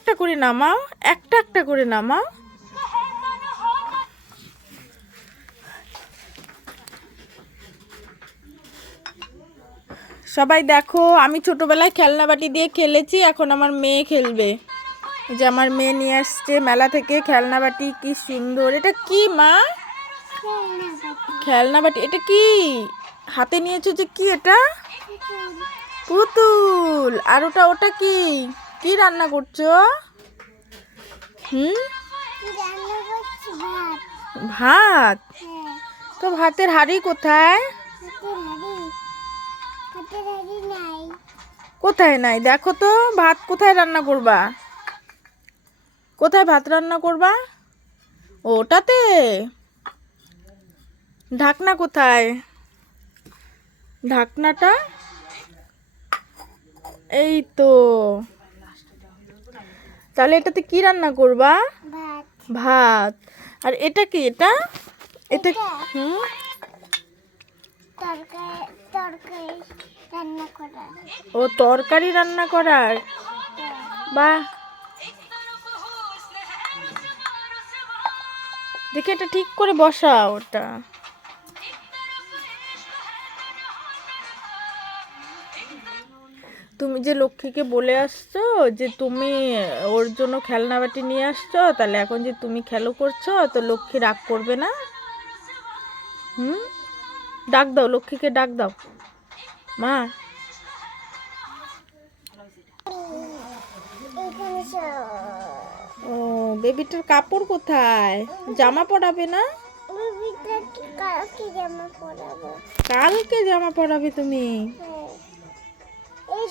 একটা করে নামাও, একটা একটা করে নামাও। সবাই দেখো, আমি ছোটবেলায় খেলনা বাটি দিয়ে খেলেছি, এখন আমার মেয়ে খেলবে। যে আমার মেয়ে নিয়ে আসছে মেলা থেকে খেলনা বাটি, কি সুন্দর। এটা কি মা? খেলনা বাটি। এটা কি হাতে নিয়েছো? যে কি এটা? পুতুল। আর ওটা ওটা কি? কি রান্না করছো? ভাত। তো ভাতের হাঁড়ি কোথায়? কোথায় নাই? দেখো তো ভাত কোথায় রান্না করবা? কোথায় ভাত রান্না করবা? ওটাতে। ঢাকনা কোথায়? ঢাকনাটা এই তো। তাহলে এটাতে কি রান্না করবা? ভাত। আর এটা কি? এটা এটা ও তরকারি রান্না করার। বাহ, দেখে এটা ঠিক করে বসাও ওটা। তুমি যে লক্ষ্মীকে বলে আসছো যে তুমি ওর জন্য খেলনা বাটি নিয়ে আসছো, তাহলে এখন যে তুমি খেলো করছো, তো লক্ষ্মী রাগ করবে না? ডাক দাও, লক্ষ্মীকে ডাক দাও। মা, ও বেবিটার কাপড় কোথায়? জামা পরাবে না? কালকে জামা পরাবে তুমি?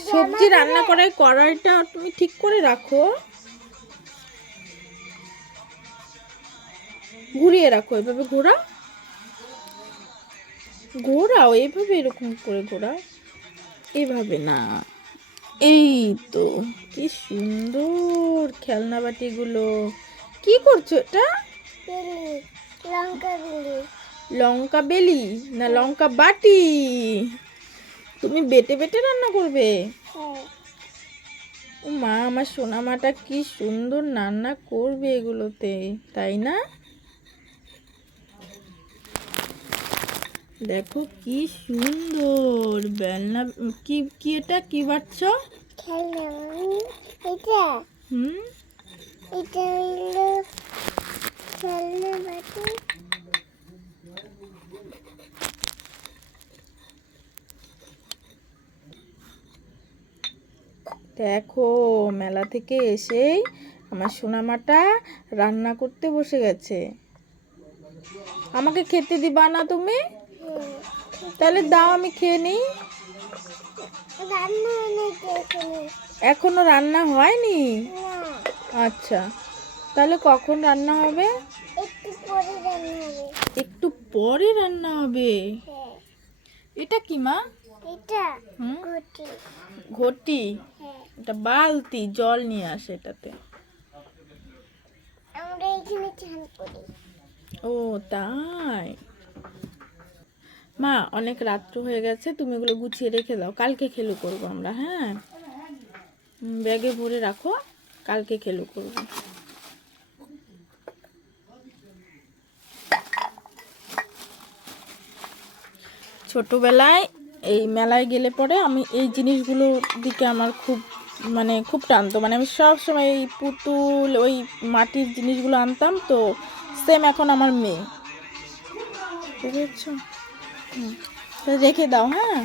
সবজি রান্না করার কড়াইটা তুমি ঠিক করে রাখো, ঘুরিয়ে রাখো। এভাবে ঘোরাও, ঘোরাও এইভাবে, এরকম করে ঘোরাও। এইভাবে না, এই তো। কি সুন্দর খেলনা বাটিগুলো। কি করছো এটা? লঙ্কা বেলি না লঙ্কা বাটি? তুমি বেটে বেটে রান্না করবে? ও মা, আমার সোনা মাটা কি সুন্দর রান্না করবে এগুলোতে, তাই না? দেখো কি সুন্দর বেলনা। কি কি এটা কি বাচ্চ? এটা হলো খেলনা বাটি। দেখো মেলা থেকে এসেই আমার সোনামাটা রান্না করতে বসে গেছে। আমাকে খেতে দিবা না তুমি? তাহলে দাও, আমি খেয়ে নিই। এখনো রান্না হয়নি? আচ্ছা, তাহলে কখন রান্না হবে? একটু পরে রান্না হবে। এটা কি মা? ঘটি। এটা বালতি, জল নিয়ে আসে এটাতে। ও তাই। মা, অনেক রাত্র হয়ে গেছে, তুমি এগুলো গুছিয়ে রেখে দাও, কালকে খেলু করবো আমরা। হ্যাঁ, ব্যাগে ভরে রাখো, কালকে খেলু করবো। ছোটবেলায় এই মেলায় গেলে পরে আমি এই জিনিসগুলোর দিকে আমার খুব খুব টানতো। আমি সব সময় এই পুতুল, ওই মাটির জিনিসগুলো আনতাম। তো সেম এখন আমার মেয়ে, বুঝেছো? রেখে দাও। হ্যাঁ।